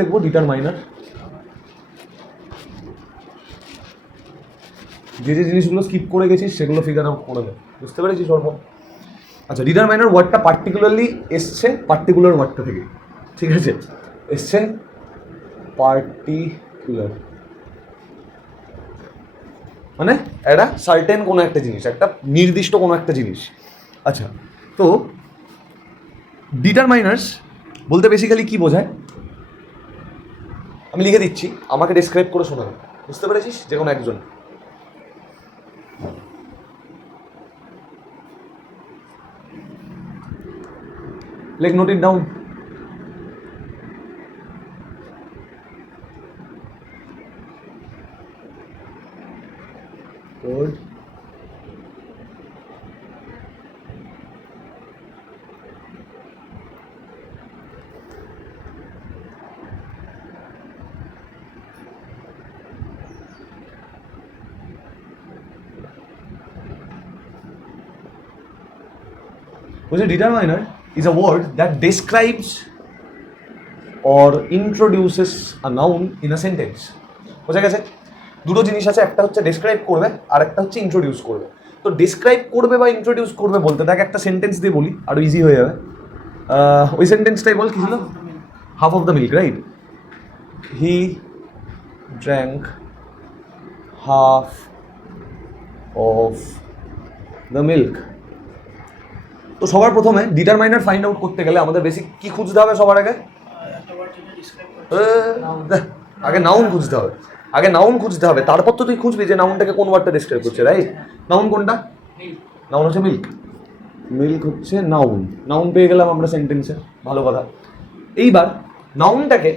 দেখবো ডিটারমাইনার, যে যে জিনিসগুলো স্কিপ করে গেছিস সেগুলো ফিগার আউট করে দেয়, বুঝতে পেরেছিস সর্ব? আচ্ছা, ডিটারমাইনার ওয়ার্ডটা পার্টিকুলারলি এসছে পার্টিকুলার ওয়ার্ডটা থেকে, ঠিক আছে? এসছে পার্টিকুলার, মানে একটা সার্টেন কোনো একটা জিনিস, একটা নির্দিষ্ট কোনো একটা জিনিস। আচ্ছা, তো ডিটারমাইনার্স বলতে বেসিক্যালি কি বোঝায় আমি লিখে দিচ্ছি, আমাকে ডেসক্রাইব করে শোনাবে, বুঝতে পেরেছিস? যে কোনো একজন। লেখ, note it down. Good. A determiner is a word that describes or introduces a noun in a sentence. বোঝা গেছে? দুটো জিনিস আছে, একটা হচ্ছে ডেসক্রাইব করবে আর একটা হচ্ছে ইন্ট্রোডিউস করবে। তো ডেসক্রাইব করবে বা ইন্ট্রোডিউস করবে বলতে দেখ, একটা সেন্টেন্স দিয়ে বলি আরও ইজি হয়ে যাবে। ওই সেন্টেন্সটাই বল, কি ছিল? Half of the milk, right? He drank half of the milk. তো সবার প্রথমে ডিটারমাইনার ফাইন্ড আউট করতে গেলে আমাদের বেসিক কি খুঁজতে হবে? সবার আগে আগে নাউন খুঁজতে হবে, আগে নাউন খুঁজতে হবে, তারপর তো তুই খুঁজবি যে নাউনটাকে কোন ওয়ার্ডটা ডেসক্রাইব করছে, রাইট? নাউন কোনটা? নাউন হচ্ছে মিল্ক, মিল্ক হচ্ছে নাউন। নাউন পেয়ে গেলাম আমরা সেন্টেন্সে, ভালো কথা। এইবার নাউনটাকে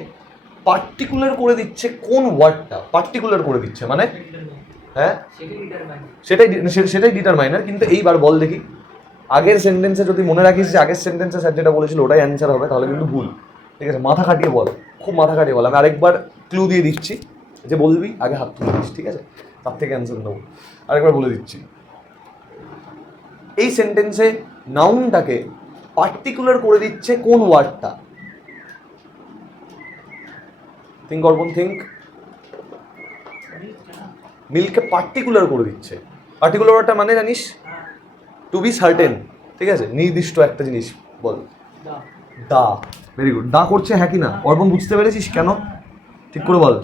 পার্টিকুলার করে দিচ্ছে কোন ওয়ার্ডটা, পার্টিকুলার করে দিচ্ছে মানে, হ্যাঁ সেটাই ডিটারমাইনার। কিন্তু এইবার বল দেখি, আগের সেন্টেন্সে যদি মনে রাখিস যে আগের সেন্টেন্সে স্যার যেটা বলেছিল ওটাই অ্যান্সার হবে, তাহলে কিন্তু ভুল, ঠিক আছে? মাথা খাটিয়ে বল, খুব মাথা খাটিয়ে বল। আমি আরেকবার ক্লু দিয়ে দিচ্ছি, যে বলবি আগে হাত তুলে দিস, ঠিক আছে? তার থেকে অ্যান্সার দেবো। আরেকবার বলে দিচ্ছি, এই সেন্টেন্সে নাউনটাকে পার্টিকুলার করে দিচ্ছে কোন ওয়ার্ডটা? থিঙ্ক অর্পণ, থিঙ্ক। মিল্ককে পার্টিকুলার করে দিচ্ছে। পার্টিকুলার ওয়ার্ডটা মানে জানিস? টু বি সার্টেন, ঠিক আছে? নির্দিষ্ট একটা জিনিস বল। দা, ভেরি গুড। দা করছে, হ্যাঁ কি না? অর্পণ বুঝতে পেরেছিস কেন? ঠিক করে বল।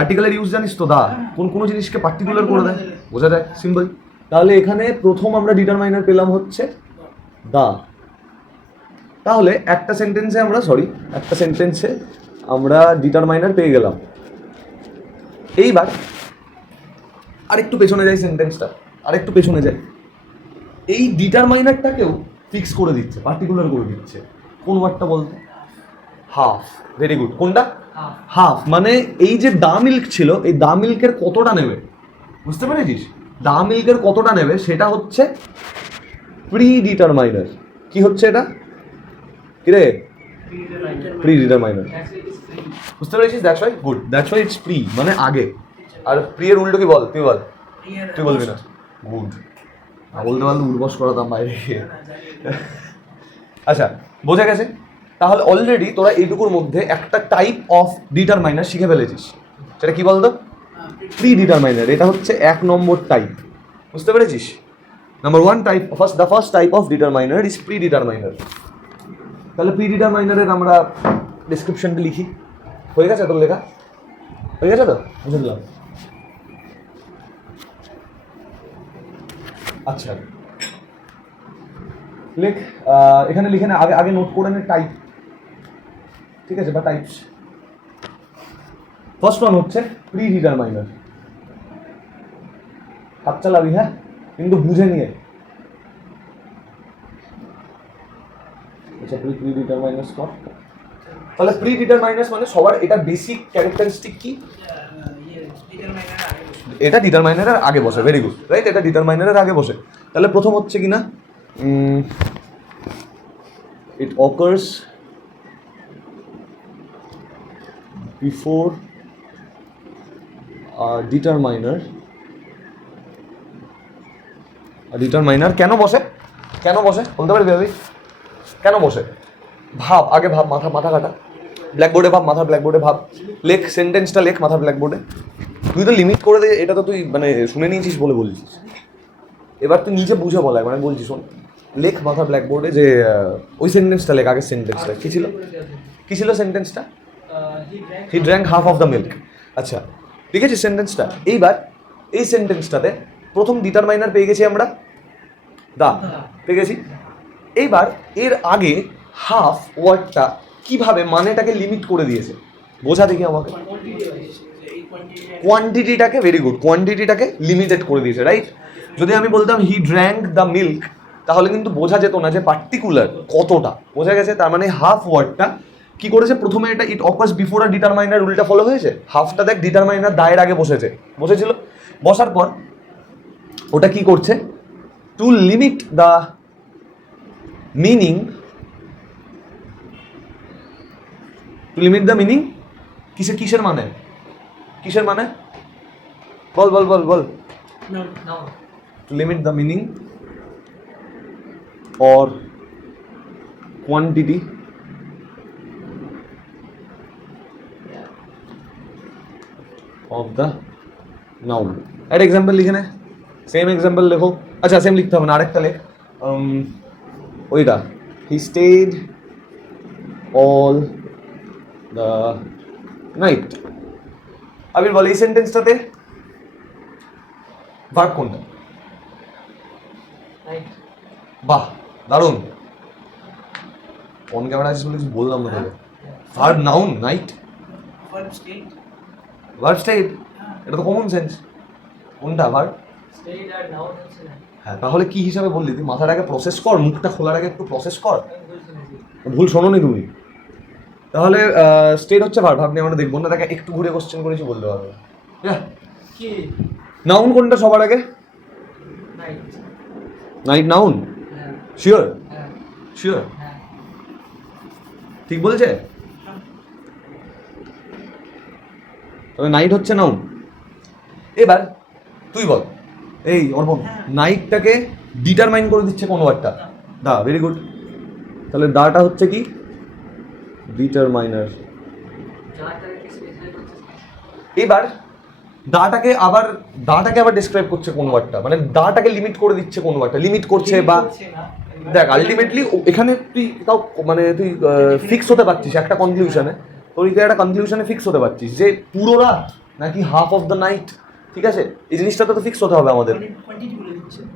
আর্টিকেলের ইউজ জানিস তো? দা কোনো জিনিসকে পার্টিকুলার করে দেয়, বোঝা যায়, সিম্পল। তাহলে এখানে প্রথম আমরা ডিটারমাইনার পেলাম হচ্ছে দা। তাহলে একটা সেন্টেন্সে আমরা ডিটারমাইনার পেয়ে গেলাম। এইবার আরেকটু পেছনে যাই, সেন্টেন্সটা আরেকটু পেছনে যাই। এই ডিটারমাইনারটাকেও ফিক্স করে দিচ্ছে, পার্টিকুলার করে দিচ্ছে। কোন ওয়ার্ডটা বলতো? Half, very good. কোনটা? হাফ। মানে এই যে দা মিল্ক ছিল, এই দা মিল্কের কতটা নেবে, বুঝতে পেরেছিস? দা মিল্কের কতটা নেবে সেটা হচ্ছে প্রি ডিটারমাইনার। কি হচ্ছে এটা? কিরে? প্রি ডিটারমাইনার, বুঝতে পেরেছিস? That's why, good, that's why it's pre, মানে আগে। আর প্রি এর উল্টো কি বল? তুই বল। তুই বলবি না? গুড। বলতে পারলে উর্বশ করাতাম বাইরে গিয়ে। আচ্ছা, বোঝা গেছে? তাহলে অলরেডি তোরা এইটুকুর মধ্যে একটা টাইপ অফ ডিটারমাইনার শিখে ফেলেছিস। সেটা কি বলতো? Pre determiner. এটা হচ্ছে 1 নম্বর টাইপ, বুঝতে পেরেছিস? Number 1 type, the first type of determiner is pre determiner. তাহলে প্রি ডিটারমাইনারের আমরা ডেসক্রিপশনটা লিখি। হয়ে গেছে তোর লেখা? হয়ে গেছে তো? বুঝে দিলাম। আচ্ছা, লেখ, এখানে লিখে নে, আগে নোট করে নে টাইপ, ঠিক আছে? বা টাইপস। ফার্স্ট ওয়ান হচ্ছে প্রি ডিটারমাইনার। হাত চালাবি, হ্যাঁ, কিন্তু বুঝে নিয়ে। আচ্ছা, প্রি ডিটারমাইনার্স কর। তাহলে প্রি ডিটারমাইনার্স মানে সবার এটা বেসিক ক্যারেক্টারিস্টিক কি? এটা ডিটারমাইনারের আগে বসে, ভেরি গুড, রাইট? এটা ডিটারমাইনারের আগে বসে। তাহলে প্রথম হচ্ছে কি না, it occurs before a determiner. Determiner কেন বসে? কেন বসে বলতে পারবি ভাবি? কেন বসে? ভাব, আগে ভাব, মাথা কাটা। ব্ল্যাকবোর্ডে ভাব, মাথার ব্ল্যাকবোর্ডে ভাব, লেখ সেন্টেন্সটা, লেখ মাথার ব্ল্যাকবোর্ডে। তুই তো লিমিট করে দে, এটা তো তুই মানে শুনে নিয়েছিস বলে বলছিস, এবার তুই নিজে বুঝে বলা, মানে বলছি শোন, লেখ মাথার ব্ল্যাকবোর্ডে যে ওই সেন্টেন্সটা লেখ, আগের সেন্টেন্সটা কী ছিল, কী ছিল সেন্টেন্সটা? He drank half of the milk. আচ্ছা, লিখেছিস সেন্টেন্সটা? এইবার এই সেন্টেন্সটাতে প্রথম ডিটারমাইনার পেয়ে গেছি আমরা, দা পেয়ে গেছি। এইবার এর আগে হাফ ওয়ার্ডটা কিভাবে মানেটাকে লিমিট করে দিয়েছে বোঝা দেখি আমাকে। কোয়ান্টিটিটাকে, ভেরি গুড, কোয়ান্টিটিটাকে লিমিটেড করে দিয়েছে, রাইট? যদি আমি বলতাম হি ড্র্যাঙ্ক দ্য মিল্ক, তাহলে কিন্তু বোঝা যেত না যে পার্টিকুলার কতটা, বোঝা গেছে? তার মানে হাফ ওয়ার্ডটা কি করেছে, প্রথমে এটা it occurs before a determiner রুলটা ফলো হয়েছে। হাফটা দেখ ডিটারমাইনার দায়ের আগে বসেছিল, বসার পর ওটা কি করছে, to limit the meaning, to limit the meaning কিসের মানে, কিসের মানে, বল বল বল বল, to limit the meaning or quantity of the noun। একটা এক্সাম্পল লিখে নে, সেম এক্সাম্পল লেখো। আচ্ছা সেম লিখতে হবে না, আরেকটা লেখ, ওইটা, he stayed all the night. Abir বল এই সেন্টেন্সটাতে ভার্ব কোনটা? বাহ, দারুণ, অন ক্যামেরা আছিস বলে কিছু বললাম না তোকে। Verb noun night, verb state, এটা তো কমন সেন্স। কোনটা ভার্ব? হ্যাঁ, তাহলে কি হিসাবে বললি তুই? মাথাটাকে প্রসেস কর, মুখটা খোলার আগে একটু প্রসেস কর। ভুল শোনোনি তুমি। তাহলে স্টেট হচ্ছে ভার্ব, আপনি আমরা দেখবো না, তাকে একটু ঘুরে কোশ্চেন করেছি বলতে পারবে। নাউন কোনটা সবার আগে? Night noun, sure? শিওর ঠিক বলছে? তবে নাইট হচ্ছে নাউন। এবার তুই বল, এই অর্পণ, নাইটটাকে ডিটারমাইন করে দিচ্ছে কোন ওয়ার্ডটা? দা, ভেরি গুড। তাহলে দাটা হচ্ছে কি? ডিটারমাইনার। এবার দাটাকে আবার ডেসক্রাইব করছে কোন ওয়ার্ডটা, মানে দাটাকে লিমিট করে দিচ্ছে কোন ওয়ার্ডটা, লিমিট করছে বা দেখ আলটিমেটলি এখানে তুই তাও মানে তুই ফিক্স হতে পারছিস একটা কনক্লুশনে, তুই একটা কনক্লুশনে ফিক্স হতে পারছিস যে পুরো রাত নাকি হাফ অফ দ্য নাইট, ঠিক আছে? এই জিনিসটাতে তো ফিক্স হতে হবে আমাদের।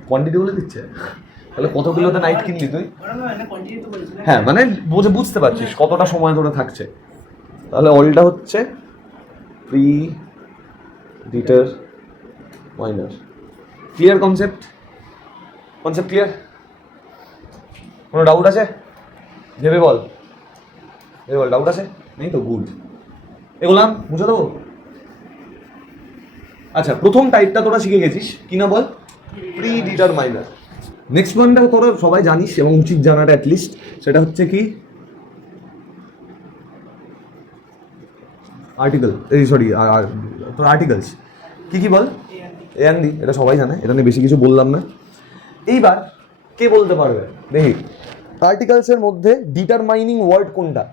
কোয়ান্টিটি বলে দিচ্ছে, তাহলে কতগুলোতে নাইট কিনলি তুই? হ্যাঁ, মানে বুঝতে পারছিস কতটা সময় ধরে থাকছে। তাহলে অলটা হচ্ছে pre determiner. Clear concept? Concept clear? কোনো ডাউট আছে? ভেবে বল, ডাউট আছে? নেই তো? গুড, এগুলাম বুঝে দেবো। আচ্ছা, প্রথম টাইপটা তোরা শিখে গেছিস কি না বল? Pre determiner. নেক্সট ওয়ানটা তোরা সবাই জানিস এবং উচিত জানাটা অ্যাটলিস্ট, সেটা হচ্ছে কি আর্টিকেল, এই সরি তোর আর্টিকেলস কি কি বল? এ অ্যান্ড দি, এটা সবাই জানে, এটা নিয়ে বেশি কিছু বললাম না। এইবার কে বলতে পারবে দেখি আর্টিকেলসের মধ্যে ডিটারমাইনিং ওয়ার্ড কোনটা?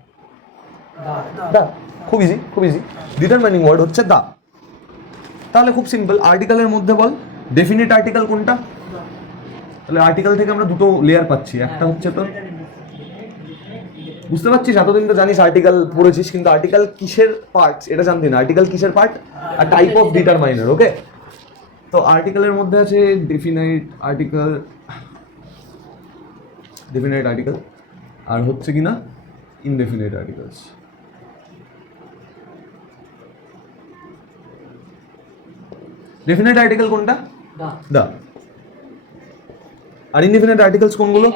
দা। খুব ইজি, খুব ইজি। ডিটারমাইনিং ওয়ার্ড হচ্ছে দা। তাহলে খুব সিম্পল, আর্টিকেলের মধ্যে বল ডেফিনিট আর্টিকেল কোনটা? তাহলে আর্টিকেল থেকে আমরা দুটো লেয়ার পাচ্ছি, একটা হচ্ছে তো, বুঝতে পারছিস? এতদিন তো জানিস আর্টিকেল পড়েছিস, কিন্তু আর্টিকেল কিসের পার্ট এটা জানতি না। আর্টিকেল কিসের পার্ট আর টাইপ অফ ডিটারমাইনার, ওকে? তো আর্টিকেলের মধ্যে আছে ডেফিনাইট আর্টিকেল, আর হচ্ছে কি না ইনডেফিনাইট আর্টিকেলস। ডেফিনাইট আর্টিকেল কোনটা? দা। আর ইনডেফিনাইট আর্টিকেলস কোনগুলো?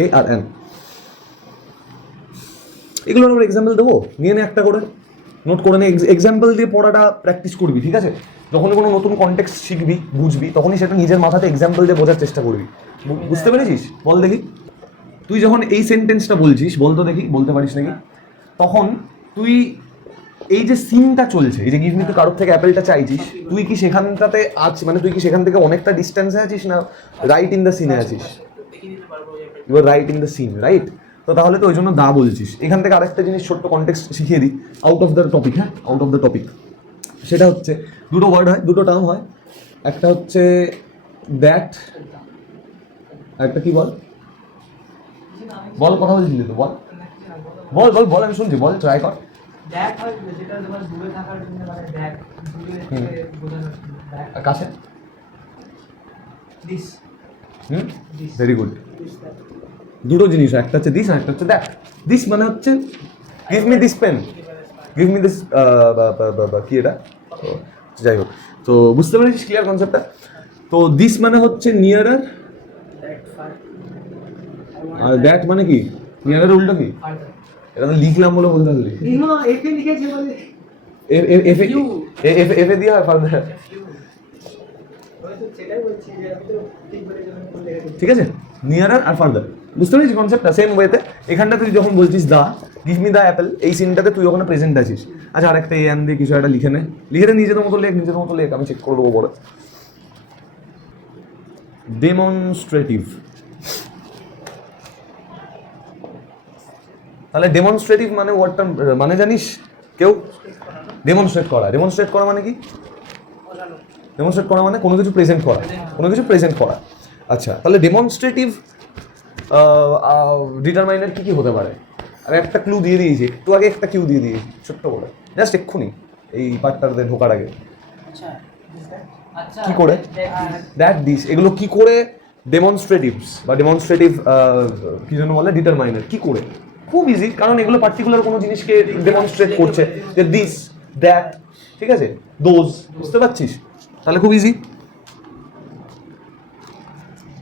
এ আর এন। এগুলোর আমরা এক্সাম্পল দেবো, নিয়ে নে একটা করে, নোট করে নে। এক্সাম্পল দিয়ে পড়াটা প্র্যাকটিস করবি, ঠিক আছে? যখনই কোনো নতুন কনটেক্সট শিখবি, বুঝবি, তখনই সেটা নিজের মাথাতে এক্সাম্পল দিয়ে বোঝার চেষ্টা করবি। বুঝতে পেরেছিস? বল দেখি, তুই যখন এই সেন্টেন্সটা বলছিস, বলতো দেখি, বলতে পারিস নাকি? তখন তুই এই যে সিনটা চলছে, এই যে গিভ মি, তুই কারোর থেকে অ্যাপেলটা চাইছিস, তুই কি সেখানটাতে আছিস, মানে তুই কি সেখান থেকে অনেকটা ডিস্টেন্সে আছিস না রাইট ইন দ্য সিনে আছিস? You are right in the scene, right? তো তাহলে তো ওই জন্য দা বলছিস। এখান থেকে আরেকটা জিনিস ছোট্ট কনটেক্সট শিখিয়ে দিই, আউট অফ দ্য টপিক। হ্যাঁ, আউট অফ দ্য টপিক। সেটা হচ্ছে দুটো ওয়ার্ড হয়, দুটো টার্ম হয়। একটা হচ্ছে দ্যাট, একটা কি বল বল, কথা বলছিলি তো, বল বল বল বল, আমি শুনছি, বল, ট্রাই কর। দ্যাট হয় যেটা তোমার দূরে থাকার জন্য, মানে দ্যাট দূরে থেকে বোঝানোর জন্য। আর কাছে? দিস। Very good. দুটো জিনিস, একটা হচ্ছে দিস আর একটা হচ্ছে দ্যাট। দিস মানে হচ্ছে give me this pen, give me this, কি এটা, যাই হোক। তো বুঝতে পেরেছিস ক্লিয়ার কনসেপ্টটা? তো দিস মানে হচ্ছে নিয়ারার, আর দ্যাট মানে কি? নিয়ারার উল্টো কি? এটা তো লিখলাম বলে বলতে পারলি। এফে লিখেছে বলে এফে দিয়ে হয় ফার্দার। ঠিক আছে, নিয়ারার আর ফার্দার, বুঝতে পেরেছিস কনসেপ্টটা? সেম ওয়েতে এখানটা তুই যখন বলছিস দা, গিভ মি দা অ্যাপেল, এই সিনটাতে তুই ওখানে প্রেজেন্ট আছিস। আচ্ছা, আরেকটা এ দিয়ে কিছু একটা লিখে নে, নিজেদের মতো লেখ, নিজের মতো লেখ, আমি চেক করে দেবো পরে। ডেমনস্ট্রেটিভ। তাহলে ডেমনস্ট্রেটিভ মানে ওয়ার্ডটা মানে জানিস কেউ? ডেমনস্ট্রেট করা। ডেমনস্ট্রেট করা মানে কি? ডেমনস্ট্রেট করা মানে কোনো কিছু প্রেজেন্ট করা, কোনো কিছু প্রেজেন্ট করা। আচ্ছা, তাহলে ডেমনস্ট্রেটিভ ডিটারমাইনার কি কি হতে পারে? আর একটা ক্লু দিয়ে দিয়েছি, একটু আগে একটা কিউ দিয়ে দিয়েছি ছোট্ট করে, জাস্ট এক্ষুনি এই পার্টটাতে ঢোকার আগে। কি করে? দ্যাট, দিস, এগুলো কি করে ডেমনস্ট্রেটিভস বা ডেমনস্ট্রেটিভ কি জন্য বলে ডিটারমাইনার, কি করে? খুব ইজি, কারণ এগুলো পার্টিকুলার কোনো জিনিসকে ডেমনস্ট্রেট করছে, যে দিস, দ্যাট, ঠিক আছে, দোজ, বুঝতে পারছিস? তাহলে খুব ইজি।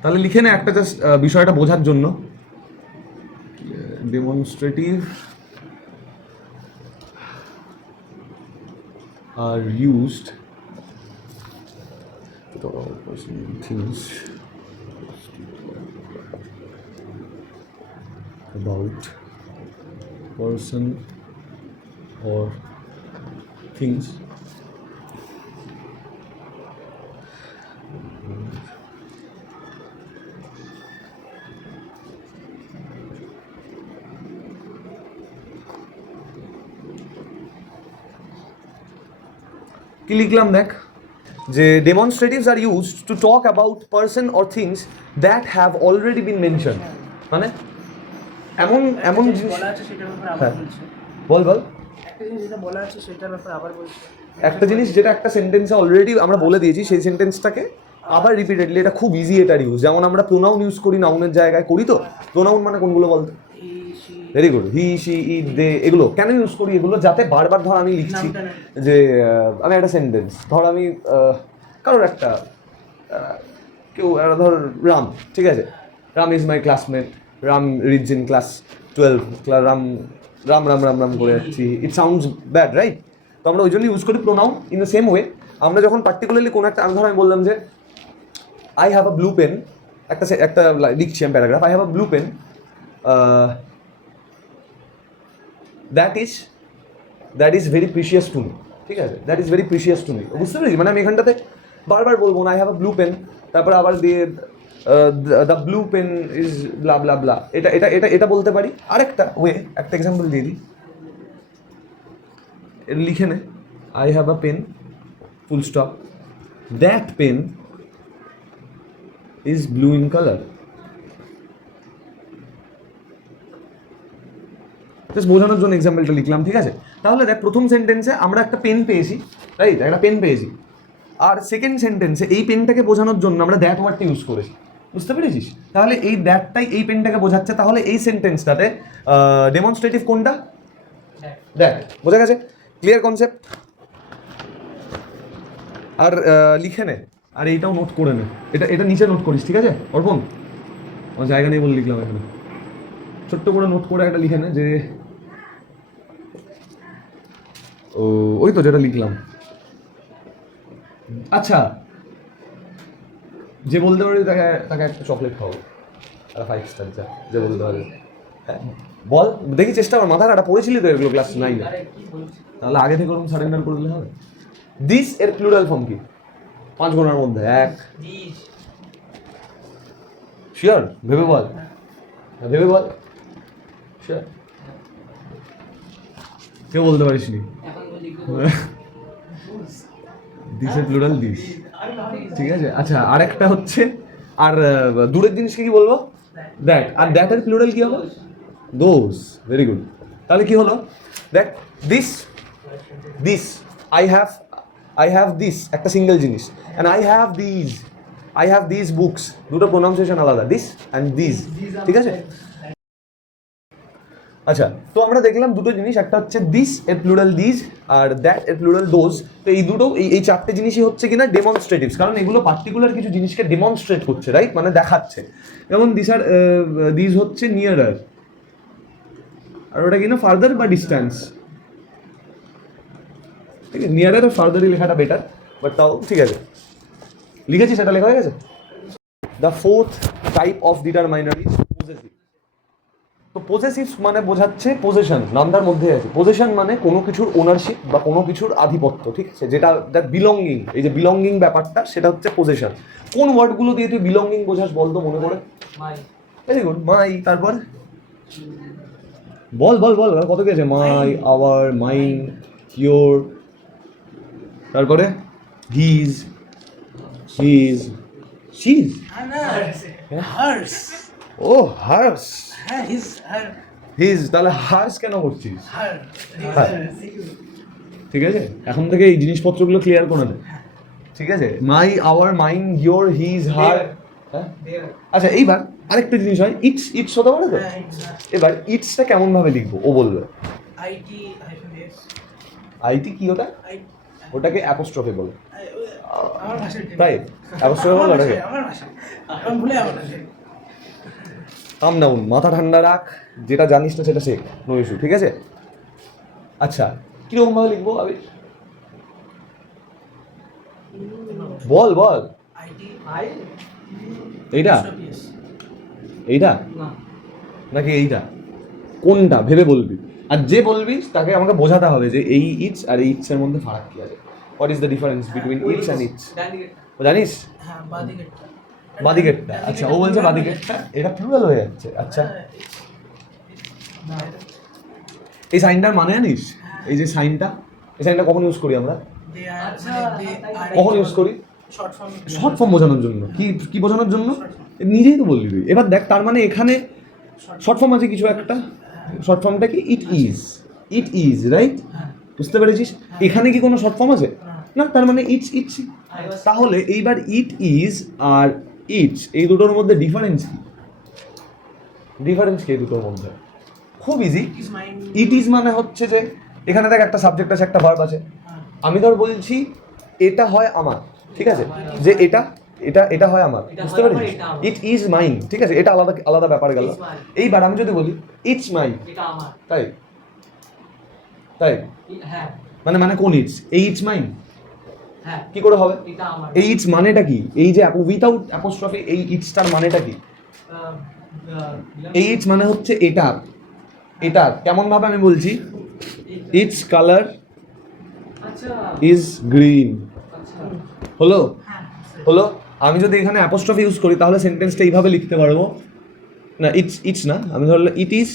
তাহলে লিখে নে একটা, জাস্ট বিষয়টা বোঝার জন্য। Demonstrative are used to talk about person things about person or things কি লিখলাম দেখ, যে ডেমনস্ট্রেটিভস are used to talk about person or things that have already been mention. মানে এমন এমন জিনিস বলা আছে সেটার ব্যাপারে আবার বলছে। বল বল। একটা জিনিস যেটা বলা আছে সেটার ব্যাপারে আবার বলছে। একটা জিনিস যেটা একটা সেন্টেন্সে অলরেডি আমরা বলে দিয়েছি, সেই সেন্টেন্সটাকে আবার রিপিটেডলি, এটা খুব ইজি এটার ইউজ। যেমন আমরা প্রোনাউন ইউজ করি নাউনের জায়গায়, করি তো? প্রোনাউন মানে কোনগুলো বলতো? ভেরি গুড, হি, শি, ইট, দে, এগুলো কেন ইউজ করি? এগুলো যাতে বারবার, ধর আমি লিখছি যে আমি একটা সেন্টেন্স, ধর আমি কারোর একটা কেউ ধর রাম, ঠিক আছে, Ram is my classmate, Ram reads in class 12, Ram Ram Ram Ram Ram করে যাচ্ছি, ইট সাউন্ডস ব্যাড, রাইট? তো আমরা ওই জন্য ইউজ করি pronoun. In the same way আমরা যখন পার্টিকুলারলি কোনো একটা, আমি ধর আমি বললাম যে I have a blue pen, একটা লিখছি আমি paragraph, I have a blue pen, that is very precious to me, ঠিক আছে, that is very precious to me, বুঝতে পেরেছি? মানে আমি এখানটাতে বারবার বলবো না I have a blue pen, তারপর আবার দিয়ে the blue pen is blah blah blah, এটা এটা এটা এটা বলতে পারি। আরেকটা ওয়ে, একটা এক্সাম্পল দিয়ে দিই, লিখে নে, I have a pen, full stop, that pen is blue in colour. Just বোঝানোর জন্য এক্সাম্পলটা লিখলাম, ঠিক আছে? তাহলে দেখ, প্রথম সেন্টেন্সে আমরা একটা পেন পেয়েছি, রাইট, একটা পেন পেয়েছি, আর সেকেন্ড সেন্টেন্সে এই পেনটাকে বোঝানোর জন্য আমরা দ্যাট ওয়ার্ডটা ইউজ করেছি, বুঝতে পেরেছিস? তাহলে এই দ্যাটটাই এই পেনটাকে বোঝাচ্ছে। তাহলে এই সেন্টেন্সটাতে ডেমনস্ট্রেটিভ কোনটা? দ্যাট। বোঝা গেছে? Clear concept? আর লিখে নে, আর এইটাও নোট করে নে, এটা নিচে নোট করিস, ঠিক আছে অর্পণ? আমার জায়গা নেই বলে লিখলাম এখানে, ছোট্ট করে নোট করে একটা লিখে নে, যে ওই তো যেটা লিখলাম। আচ্ছা, যে বলতে পারি তাকে একটা চকলেট খাওয়াবো, আর 5 স্টার, যে বলতে পারে, হ্যাঁ বল, দেখি চেষ্টা কর, মাথা কাটা পড়েছিলি তো এগুলো ক্লাস 9-এ, তাহলে আগে থেকে ওরকম সারেন্ডার করে দিলে হবে। দিস এর প্লুরাল ফর্ম কি? 5 গোনার মধ্যে 1, শিওর? ভেবে বল, ভেবে বল, শিওর? কেউ বলতে পারিস নি? এখন বলি দিসের প্লুরাল দিস, ঠিক আছে। আচ্ছা, আরেকটা হচ্ছে, আর দূরের জিনিসকে কি বলবো? দ্যাট। আর দ্যাটের প্লুরাল কি হবে? দোজ। Very good. তাহলে কি হলো? দেখ, this, this, I have this একটা সিঙ্গেল জিনিস, and I have this books, দুটো প্রোনাউন্সিয়েশন আলাদা, দিস অ্যান্ড দিস, ঠিক আছে। আচ্ছা, তো আমরা দেখলাম দুটো জিনিস, একটা হচ্ছে দিস এর প্লুরাল দিস, আর দ্যাট এর প্লুরাল দোজ। তো এই দুটো, এই চারটে জিনিসই হচ্ছে কিনা ডেমনস্ট্রেটিভস, কারণ এগুলো পার্টিকুলার কিছু জিনিসকে ডেমনস্ট্রেট করছে, রাইট, মানে দেখাচ্ছে। যেমন দিস হচ্ছে নিয়ারার, আর ওটা কিনা ফার্দার বা ডিস্ট্যান্স, ঠিক আছে। নিয়ারার আর ফার্দারই লেখাটা বেটার, বাট তাও ঠিক আছে, লিখেছি, সেটা লেখা হয়ে গেছে। The fourth type of determiner is possessive. তো পজেসিভ মানে বোঝাচ্ছে পজেশন, নামটার মধ্যে আছে। পজেশন মানে কোনো কিছুর ওনারশিপ বা কোনো কিছুর আধিপত্য, ঠিক আছে, যেটা দ্যাট বিলঙ্গিং, এই যে বিলঙ্গিং ব্যাপারটা, সেটা হচ্ছে পজেশন। কোন ওয়ার্ডগুলো দিয়ে তুই বিলঙ্গিং বোঝাস বল তো, মনে করে? মাই, ভেরি গুড, মাই। তারপর বল বল বল, আর কত কি আছে? মাই, আওয়ার, মাইন, ইয়োর, তারপরে হিজ, হিজ, শিজ, হার্স, ও হার্স, হ্যাঁ, হিজ, হার, হিজ। তাহলে হার্স কেন করছিস? হার, ঠিক আছে, এখন থেকে এই জিনিসপত্রগুলো ক্লিয়ার করে নে, ঠিক আছে। মাই, আওয়ার, মাইন, ইয়োর, হিজ, হার। হ্যাঁ, আচ্ছা, এইবার আরেকটা জিনিস হয়, ইটস। ইটস হতে পারে তো? এবার ইটসটা কেমন ভাবে লিখবো ও বলবে। আইটি হাইফেন এস, আইটি কি ওটা? ওটাকে অ্যাপোস্ট্রফি বলে, আমার ভাষায় তাই অ্যাপোস্ট্রফি বলে ওটাকে। আমার ভাষা আমি ভুলে আমার ভাষা কাম ডাউন, মাথা ঠান্ডা রাখ, যেটা জানিস না সেটা শেখ, নো ইস্যু, ঠিক আছে। আচ্ছা, কিরকম ভাবে লিখবো আমি? বল বল। আইটি আই এইটা, এস এইটা না, নাকি এইটা? কোনটা ভেবে বলবি, আর যে বলবি তাকে আমাকে বোঝাতে হবে যে এই ইটস আর এই ইটসের মধ্যে ফারাক কি আছে। What is the difference between its and it's? ডান দিকেরটা, জানিস? হ্যাঁ, বাঁ দিকেরটা, বাদিকেরটা। আচ্ছা, ও বলছে বাদিকেরটা, এটা প্লুরাল হয়ে যাচ্ছে। আচ্ছা, না, এই সাইনটার মানে জানিস? এই যে সাইনটা, এই সাইনটা কখন ইউজ করি আমরা? দে আর, দে আর, কখন ইউজ করি? শর্ট ফর্ম, শর্ট ফর্ম বোঝানোর জন্য। কি কি বোঝানোর জন্য? নিজেই তো বললি তুই। এবার দেখ, তার মানে এখানে শর্ট ফর্ম আছে কিছু একটা, শর্ট ফর্মটা কি? It is, it is, right? বুঝতে পেরেছিস? এখানে কি কোনো শর্ট ফর্ম আছে? না, তার মানে ইটস, ইটস। তাহলে এইবার ইট ইজ আর ইটস, এই দুটোর মধ্যে ডিফারেন্স কি? ডিফারেন্স কি এই দুটোর মধ্যে? খুব easy. Is mind, it is মানে হচ্ছে যে এখানে দেখ একটা সাবজেক্ট আছে, একটা ভার্ব আছে। আমি ধর বলছি এটা হয় আমার, ঠিক আছে, যে এটা এটা এটা হয় আমার, বুঝতে পেরেছিস? ইট ইজ মাইন, ঠিক আছে, এটা আলাদা আলাদা ব্যাপার গেল। এইবার আমি যদি বলি ইটস মাইন, এটা আমার, তাই তাই হ্যাঁ, মানে মানে কোন ইটস? এই ইটস মাইন হ্যাঁ, কি করে হবে? এটা আমার, এই ইটস মানেটা কি? এই যে উইথাউট অ্যাপোস্ট্রফি এই ইটসটার মানেটা কি? এই ইটস মানে হচ্ছে এটা, এটা কেমন ভাবে আমি বলছি? ইটস কালার আচ্ছা, ইজ গ্রিন। আচ্ছা, হলো? হ্যাঁ, হলো? আমি যদি এখানে অ্যাপোস্ট্রফি ইউজ করি তাহলে সেন্টেন্সটা এইভাবে লিখতে পারবো না, ইটস, ইটস না, আমি ধরলে it is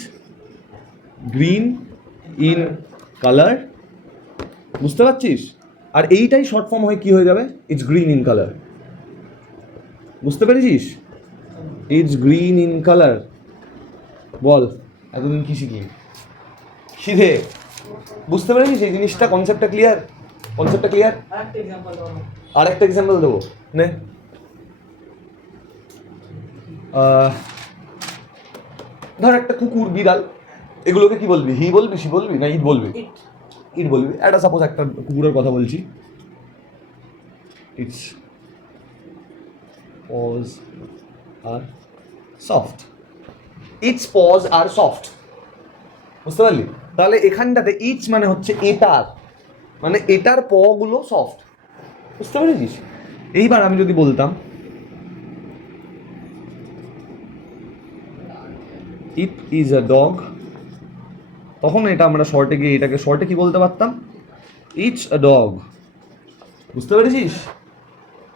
green in colour, বুঝতে পারছিস? আর এইটাই শর্ট ফর্ম হয়ে কি হয়ে যাবে? ইটস গ্রিন ইন কালার, বুঝতে পেরেছিস? It's green in colour. বল, এতদিন কি শিখলি? খিদে, বুঝতে পেরেছিস এই জিনিসটা? কনসেপ্টটা ক্লিয়ার? কনসেপ্টটা ক্লিয়ার? আরেকটা এক্সাম্পল দাও না। আরেকটা এক্সাম্পল দেবো, নে। ধর একটা কুকুর, বিড়াল, এগুলোকে কি বলবি? হি বলবি, সি বলবি, না ইট বলবি? ইট, ইট বলবি। একটা সাপোজ একটা কুকুরের কথা বলছি, its paws are soft, its paws are soft, বুঝতে পারলি? তাহলে এখানটাতে ইটস মানে হচ্ছে এটার, মানে এটার পগুলো সফট, বুঝতে পেরেছিস? এইবার আমি যদি বলতাম ইট ইজ আ ডগ, তখন এটা আমরা শর্টে গিয়ে এটাকে শর্টে কি বলতে পারতাম? ইটস আ ডগ, বুঝতে পেরেছিস?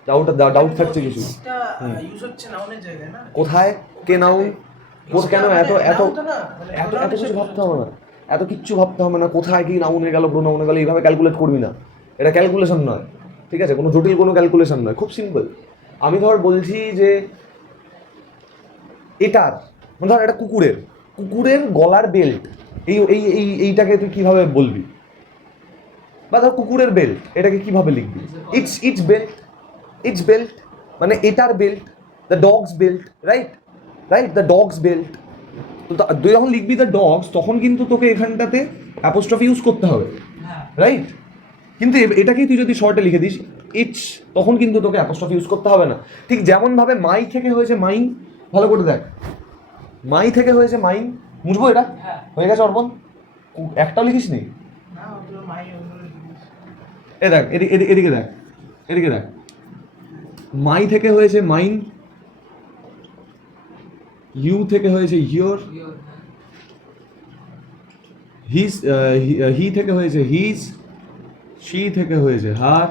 ডাউট থাকছে কিছু? এটা ইউজ হচ্ছে নাউনের জায়গায় না, কোথায় কে নাউন? কেন এত এত noun তো না, মানে এত pronoun এত কিছু হিসেবে ভাবতে হবে না, এত কিচ্ছু ভাবতে হবে না। কোথায় কি নাউনে গেল প্রোনাউনে গেল এইভাবে ক্যালকুলেট করবি না, এটা ক্যালকুলেশন নয়, ঠিক আছে? কোনো জটিল কোনো ক্যালকুলেশন নয়, খুব সিম্পল। আমি ধর বলছি যে এটার, মানে ধর এটা কুকুরের কুকুরের গলার বেল্ট, এইটাকে তুই কিভাবে বলবি? বা ধর কুকুরের বেল্ট, এটাকে কিভাবে লিখবি? ইটস বেল্ট, মানে এটার belt, the dogs belt, write the dogs belt. তো তুই যখন লিখবি দ্য ডগস, তখন কিন্তু তোকে এখানটাতে অ্যাপোস্ট্রফি ইউজ করতে হবে, হ্যাঁ রাইট? কিন্তু এটাকেই তুই যদি শর্টে লিখে দিস ইটস, তখন কিন্তু তোকে অ্যাপোস্ট্রফি ইউজ করতে হবে না। ঠিক যেমনভাবে মাই থেকে হয়েছে মাইন, ভালো করে দেখ, মাই থেকে হয়েছে মাইন, বুঝবো এটা? হ্যাঁ। হয়ে গেছে অর্পণ, একটাও লিখিস নি? না, ওগুলো মাই ওগুলো জিনিস। এ দেখ এদিকে দেখ, এদিকে দেখ, মাই থেকে হয়েছে মাইন, ইউ থেকে হয়েছে ইয়োর, হিজ, হি থেকে হয়েছে হিজ, শি থেকে হয়েছে হার,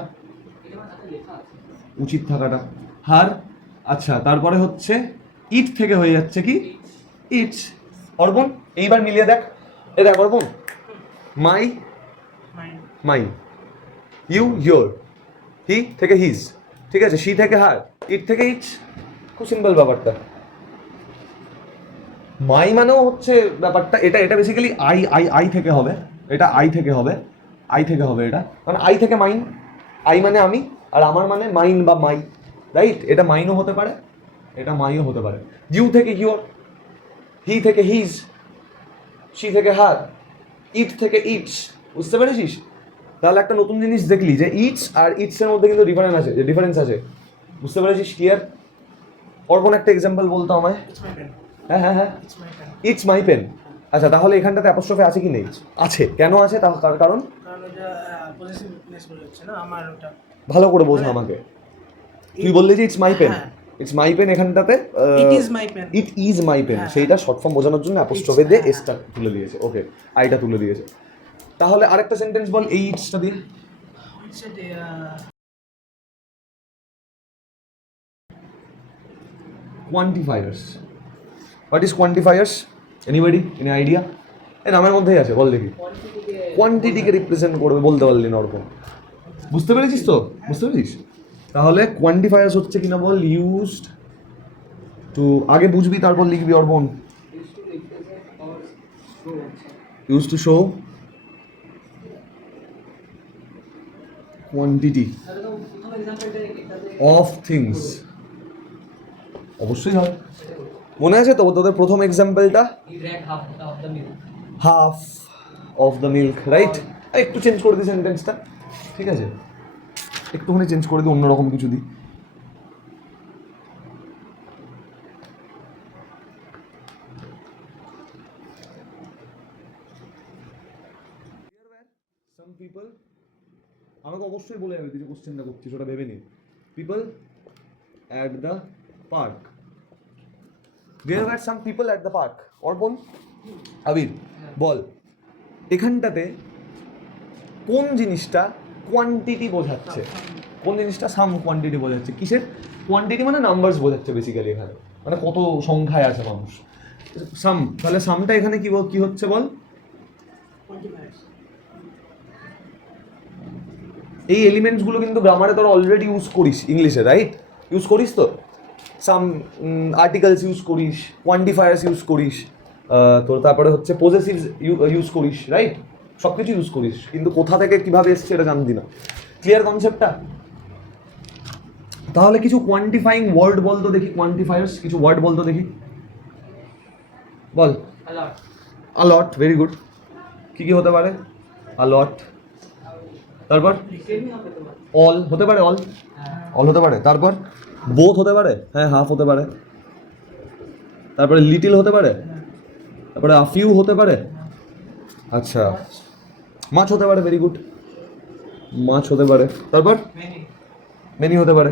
উচিত থাকাটা হার। আচ্ছা, তারপরে হচ্ছে ইট থেকে হয়ে যাচ্ছে কি ইটস। অর্পণ এইবার মিলিয়ে দেখ, এ দেখ অর্পণ, মাই মাই মাইন, ইউ ইয়োর, হি থেকে হিজ, ঠিক আছে, শি থেকে হার, ইট থেকে ইটস। খুব সিম্পল ব্যাপারটা। মাই মানেও হচ্ছে ব্যাপারটা এটা, এটা বেসিক্যালি আই থেকে হবে, এটা আই থেকে হবে, এটা মানে আই থেকে মাইন, আই মানে আমি, আর আমার মানে মাইন বা মাই, রাইট? এটা মাইনও হতে পারে, এটা মাইও হতে পারে। ইউ থেকে ইয়োর, হি থেকে হিজ, শি থেকে হার, ইট থেকে ইটস। বুঝতে পেরেছিস? তাহলে একটা নতুন জিনিস দেখলি যে ইটস আর ইটসের মধ্যে কিন্তু ডিফারেন্স আছে, বুঝতে পেরেছিস? ক্লিয়ার? অর্পণ একটা এক্সাম্পল বলতো আমায়। ইটস মাই পেন, হ্যাঁ, it's my pen. It's my pen. আচ্ছা, তাহলে এখানটাতে অ্যাপোস্ট্রফি আছে কি নেই? আছে। কেন আছে? তার কারণ কারণ ওটা পজিটিভনেস বলে হচ্ছে না আমার, ওটা ভালো করে বোঝা আমাকে। তুই বললি যে ইটস মাই পেন, হ্যাঁ। ইটস মাই পেন, এখানটাতে it is my pen. It is my pen, হ্যাঁ। সেইটা শর্ট ফর্ম বোঝানোর জন্য অ্যাপোস্ট্রফি দিয়ে হ্যাঁ। এসটা তুলে দিয়েছে, ওকে, আইটা তুলে দিয়েছে। তাহলে আরেকটা সেন্টেন্স বল এই ইটসটা দিয়ে। It's quantifiers. What is quantifiers? Anybody? Any idea? এই নামের মধ্যেই আছে, বল দেখি। কোয়ান্টিটিকে রিপ্রেজেন্ট করবে, বলতে পারলি না ওরকম। বুঝতে পেরেছিস তো? বুঝতে পেরেছিস? তাহলে কোয়ান্টিফায়ার্স হচ্ছে কিনা বল, ইউজড টু, আগে বুঝবি তারপর লিখবি Arpan. Use to show quantity of things. অবশ্যই হয়, মনে আছে তো তোদের প্রথম এক্সাম্পলটা? Half of the milk, right? একটু চেঞ্জ করে দিই সেন্টেন্সটা, ঠিক আছে? একটুখানি চেঞ্জ করে দিই, অন্যরকম কিছু দিই। Some people, আমাকে অবশ্যই বলে যাবে তুই যে কোশ্চেনটা করছিস, ওটা ভেবে নিই। People at the park, there were some people at the park. অর্পণ, আবির, বল এখানটাতে কোন জিনিসটা কোয়ান্টিটি বোঝাচ্ছে? কোন জিনিসটা সাম কোয়ান্টিটি বোঝাচ্ছে? কিসের কোয়ান্টিটি? মানে নাম্বারস বোঝাচ্ছে বেসিক্যালি এখানে, মানে কত সংখ্যায় আছে মানুষ। সাম, তাহলে সামটা এখানে কি হচ্ছে বল? এই এলিমেন্টসগুলো কিন্তু গ্রামারে তোরা অলরেডি ইউজ করিস ইংলিশে, রাইট? ইউজ করিস তো, সাম আর্টিকেলস ইউজ করিস, কোয়ান্টিফায়ার্স ইউজ করিস, তোর তারপরে হচ্ছে পজেসিভস ইউজ করিস, রাইট? সব কিছু ইউজ করিস, কিন্তু কোথা থেকে কীভাবে এসছে এটা জানতি না। ক্লিয়ার কনসেপ্টটা? তাহলে কিছু কোয়ান্টিফাইং ওয়ার্ড বলতো দেখি, কোয়ান্টিফায়ার্স কিছু ওয়ার্ড বলতো দেখি, বল। A lot, very good. কী কী হতে পারে? অলট, তারপর অল হতে পারে, অল হতে পারে, তারপর বোথ হতে পারে, হ্যাঁ হাফ হতে পারে, তারপরে লিটিল হতে পারে, তারপরে আফিউ হতে পারে, আচ্ছা মাছ হতে পারে, ভেরি গুড, মাছ হতে পারে, তারপর মেনি হতে পারে।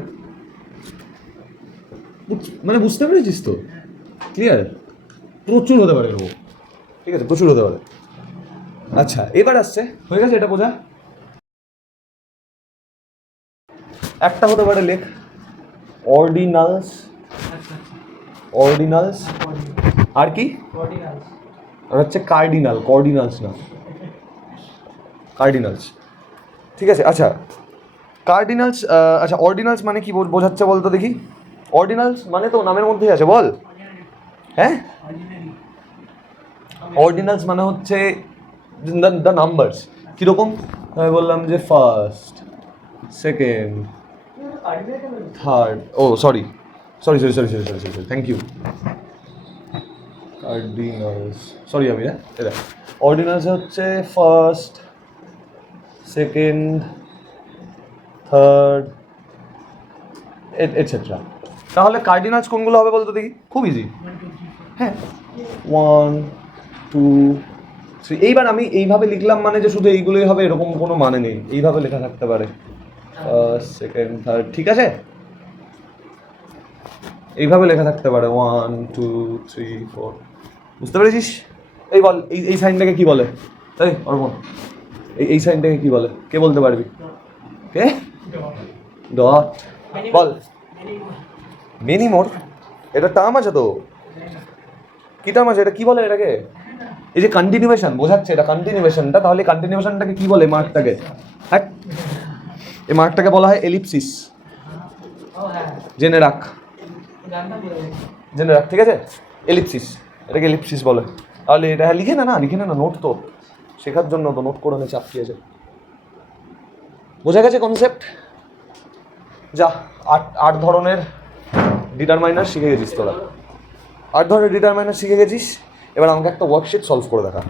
মানে বুঝতে পেরেছিস তো? ক্লিয়ার? প্রচুর হতে পারে এরকম, ঠিক আছে, প্রচুর হতে পারে। আচ্ছা, এবার আসছে, হয়ে গেছে এটা বোঝা? একটা হতে পারে লেখ, অর্ডিনালস, আচ্ছা অর্ডিনালস, আর কি অর্ডিনালস। আর হচ্ছে কার্ডিনাল, কর্ডিনালস না, কার্ডিনালস। ঠিক আছে, আচ্ছা কার্ডিনালস, আচ্ছা অর্ডিনালস মানে কি বোঝাচ্ছে বলতো দেখি? অর্ডিনালস মানে তো নামের মধ্যেই আছে, বল। হ্যাঁ, অর্ডিনালস মানে হচ্ছে দ্য নাম্বারস। কীরকম? আমি বললাম যে ফার্স্ট, সেকেন্ড, থার্ড, ও sorry sorry sorry sorry sorry sorry sorry thank you. Cardinals, sorry আমি, হ্যাঁ এটা অর্ডিনালস হচ্ছে ফার্স্ট, সেকেন্ড, থার্ড এটসেট্রা। তাহলে কার্ডিনালস কোনগুলো হবে বলতো দেখি? খুব ইজি। হ্যাঁ, 1 2 3। এইবার আমি এইভাবে লিখলাম মানে যে শুধু এইগুলোই হবে এরকম কোনো মানে নেই, এইভাবে লেখা থাকতে পারে ফার্স্ট, সেকেন্ড, থার্ড, ঠিক আছে? এইভাবে লেখা থাকতে পারে 1 2 3 4। বুঝতে পেরেছিস? এই বল, এই সাইনটাকে কি বলে? এই অর্পণ, এই সাইনটাকে কি বলে? কে বলতে পারবি? কে? ডট। বল। Many more? এটা টার্ম আছে তো? কি টার্ম আছে এটা? কি বলে এটাকে? এই যে কন্টিনিউয়েশন বোঝাচ্ছে, এটা কন্টিনিউয়েশনটা। তাহলে কন্টিনিউয়েশনটাকে কি বলে? মার্কটাকে, হ্যাঁ এই মার্কটাকে বলা হয় এলিপসিস। ও হ্যাঁ, জেনে রাখ, জানতাম বলে। জেনে রাখ, ঠিক আছে? এলিপসিস, এটাকে এলিপসিস বলে। তাহলে এটা লিখে না, লিখে না, নোট তো শেখার জন্য তো, নোট করে নে, চাপ কি আছে। বোঝা গেছে কনসেপ্ট? যা, 8 ধরনের ডিটারমাইনার শিখে গেছিস তোরা, 8 ধরনের ডিটারমাইনার শিখে গেছিস। এবার আমাকে একটা ওয়ার্কশিট সলভ করে দেখা।